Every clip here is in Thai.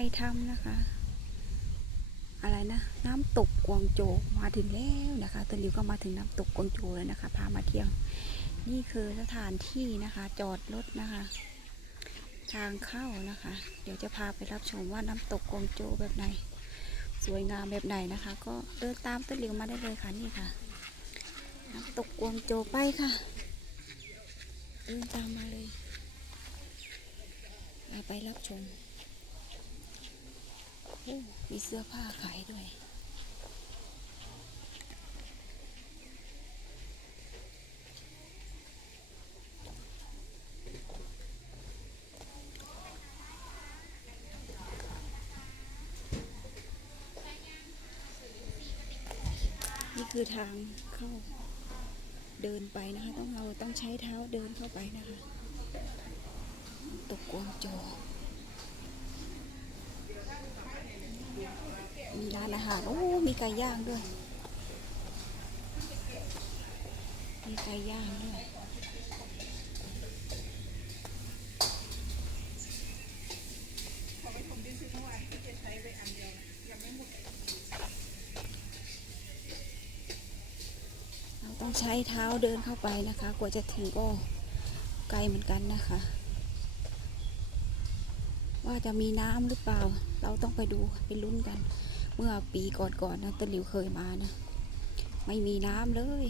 รทำนะคะ อะไรนะน้ำตกกวางโจมาถึงแล้วนะคะตอนนี้ก็มาถึงน้ำตกกวางโจแล้วนะคะ พามาเที่ยวนี่คือสถานที่นะคะ จอดรถนะคะ ทางเข้านะคะ เดี๋ยวจะพาไปรับชมว่าน้ำตกกวางโจแบบไหน สวยงามแบบไหนนะคะ ก็เดินตามต้นเหลียวมาได้เลยค่ะนี่ค่ะ น้ำตกกวางโจไปค่ะเดินตามมาเลยมาไปรับชม มีเสื้อผ้าขายด้วย นี่คือทางเข้าเดินไปนะคะ ต้องเราต้องใช้เท้าเดินเข้าไปนะคะ ตกกวางโจวมีร้านอาหาร โอ้ มีไก่ย่างด้วย มีไก่ย่างด้วย เราต้องใช้เท้าเดินเข้าไปนะคะ กว่าจะถึงก็ไกลเหมือนกันนะคะ ว่าจะมีน้ำหรือเปล่า เราต้องไปดูไปลุ้นกัน เมื่อปีก่อนๆนะต้นหลิวเคยมานะ ไม่มีน้ำเลย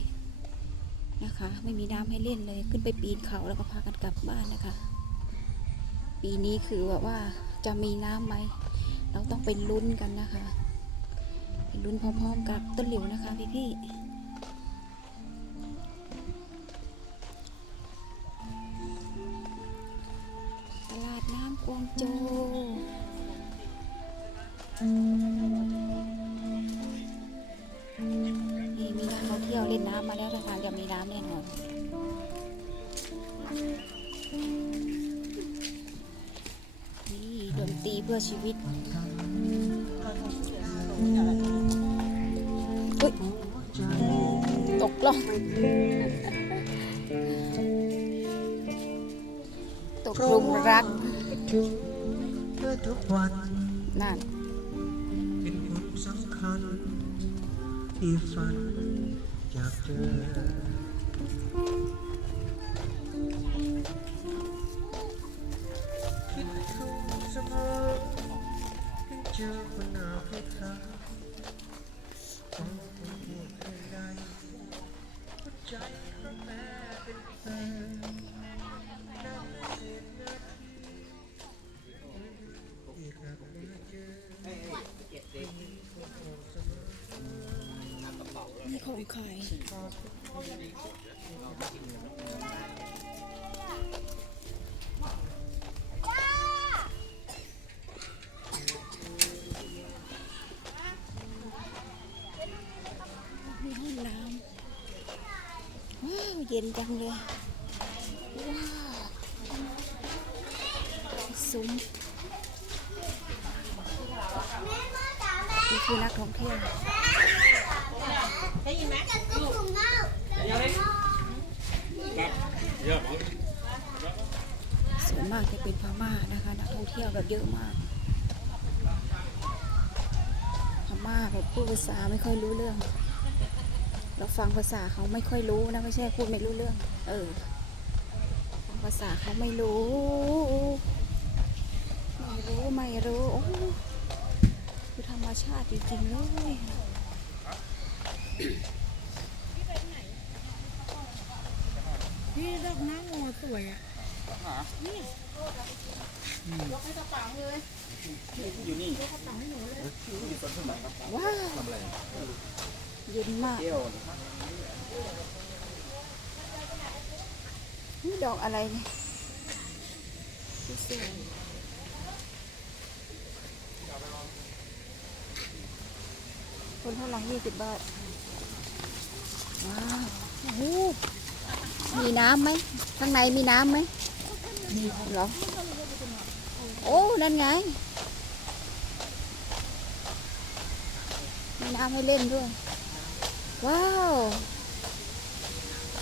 นะคะ ไม่มีน้ำให้เล่นเลย ขึ้นไปปีนเขาแล้วก็พากันกลับบ้านนะคะ ปีนี้คือว่าว่าจะมีน้ำไหม เราต้องไปลุ้นกันนะคะไปลุ้นพร้อมๆกับต้นหลิวนะคะพี่ๆตลาดน้ำกวางโจำมาแล้วทางจะมีน้ำแน่นอนนี่ดนตรีเพื่อชีวิตเฮ้ยตกลงตกลุมรักเพื่อทุกวันนั่นเป็นคนสำคัญที่ฝัน อยากเจอคิดถึงเสมอถึงเจอคนหน้าพิกา เย็นจังเลย ว้าวซุ้มนี่คือนักท่องเที่ยวส่วนมากจะเป็นพม่านะคะนักท่องเที่ยวแบบเยอะมากพม่าแบบพูดภาษาไม่ค่อยรู้เรื่องเรา ฟังภาษาเขาไม่ค่อยรู้นะไม่ใช่พูดไม่รู้เรื่อง เออฟังภาษาเขาไม่รู้ ไม่รู้ไม่รู้โอ้คือธรรมชาติจริงๆเลยพี่ดอกน้ำงัวสวยอะว้าว เย็นมากนี่ดอกอะไรเนี่ยสวยคนเท่าไหร่ยี่สิบบาท ว้าวโอ้โหมีน้ำไหม ข้างในมีน้ำไหมมีเหรอ โอ้ นั่นไง มีน้ำให้เล่นด้วย ว้าว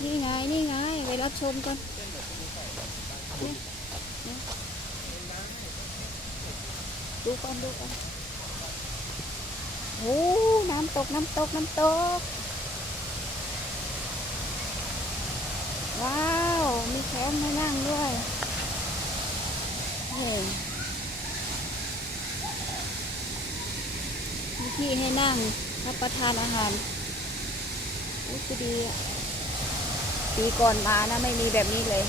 นี่ไง นี่ไง ไปรับชมกันนี่นี่ดูก่อนดูก่อนโอ้น้ำตก น้ำตก น้ำตก ว้าว มีแคมป์ให้นั่งด้วยเฮ้ยมีที่ให้นั่งรับประทานอาหาร โอ้คือดีอะปีก่อนมานะไม่มีแบบนี้เลย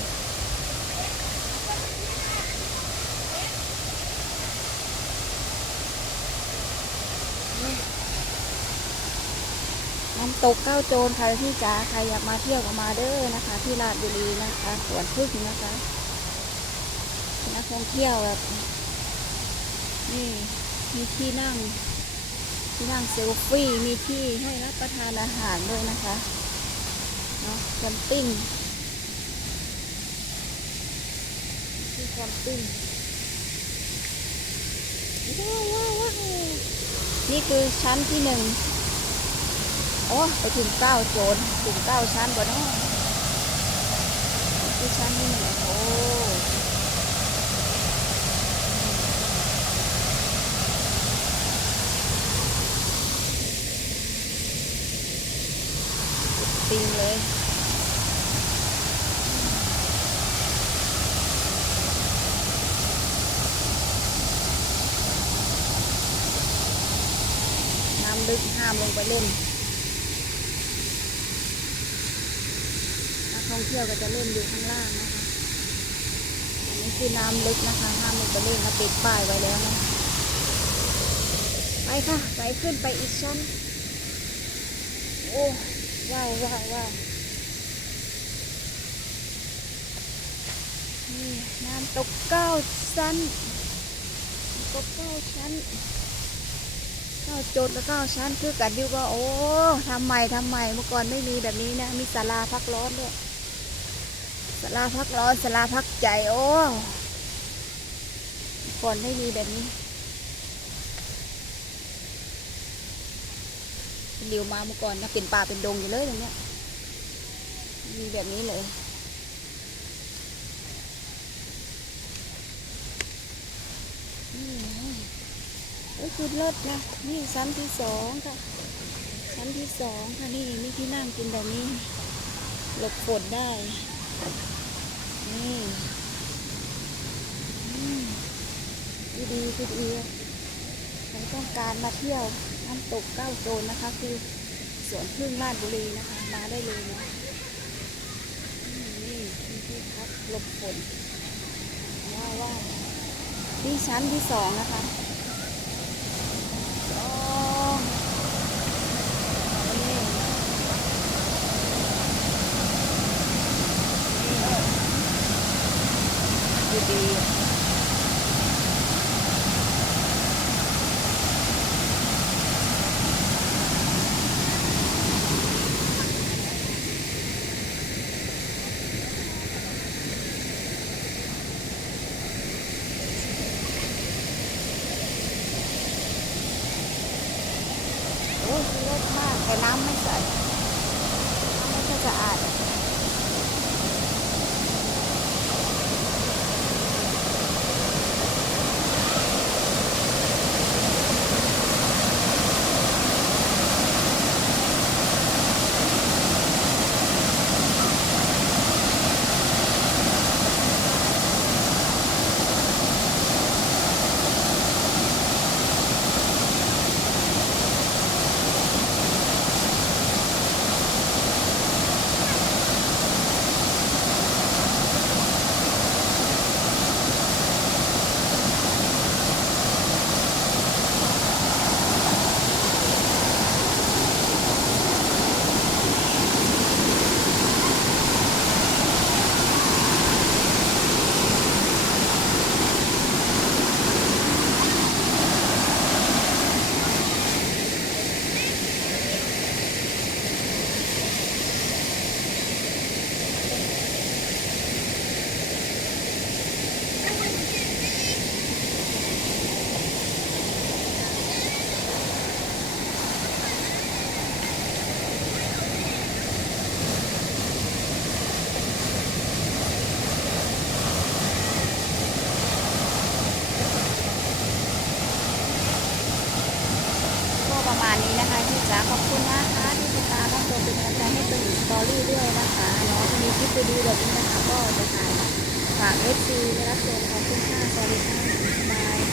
น้ำตกเก้าโจรค่ะพี่จ๋าใครอยากมาเที่ยวก็มาเด้อนะคะ ที่ราชบุรีนะคะสวนพึ่งนะคะนักท่องเที่ยวแบบนี่มีที่นั่ง ที่นั่งเซลฟี่มีที่ให้รับประทานอาหารด้วยนะคะเนาะแคมปิ้งที่แคมปิ้งว้าวว้าวว้าวนี่คือชั้นที่หนึ่งโอ้ไปถึงเก้าโจรถึงเก้าชั้นก่เนาะที่ชั้นที่หนึ่งโอ้ ปิงเลยน้ำลึกห้ามลงไปเล่นนักท่องเที่ยวก็จะเล่นอยู่ข้างล่างนะคะ อันนี้คือน้ำลึกนะคะ ห้ามลงไปเล่นนะติดป้ายไว้แล้วนะไปค่ะ ไปขึ้นไปอีกชั้น โอ้ ว้าวว้าวว้าวนี่น้ำตกเก้าชั้นตกเก้าชั้นเก้าโจทย์แล้วเก้าชั้นคือกันอยู่ว่าโอ้ทำใหม่ทำใหม่เมื่อก่อนไม่มีแบบนี้นะ มีศาลาพักร้อนด้วยศาลาพักร้อนศาลาพักใจโอ้ก่อนไม่มีแบบนี้ เดียวมาเมื่อก่อนนะเป็นป่าเป็นดงอยู่เลยตรงเนี้ยมีแบบนี้เลยนี่ไงเอ้คือเลิศนะนี่ชั้นที่สองค่ะชั้นที่สองค่ะนี่มีที่นั่งกินแบบนี้หลบฝนได้นี่อืมคือดีคือดีใครต้องการมาเที่ยว น้ำตกเก้าโซนนะคะ คือสวนพึ่งราชบุรีนะคะ มาได้เลยนะนี่มีที่พักหลบฝนว้าว่าที่ชั้นที่สองนะคะ ด้วยนะคะเนาะถ้ามีคลิปดีๆแบบนี้นะคะ ก็จะถ่ายฝากเอฟซีได้รับชมขอบคุณค่ะสวัสดีค่ะ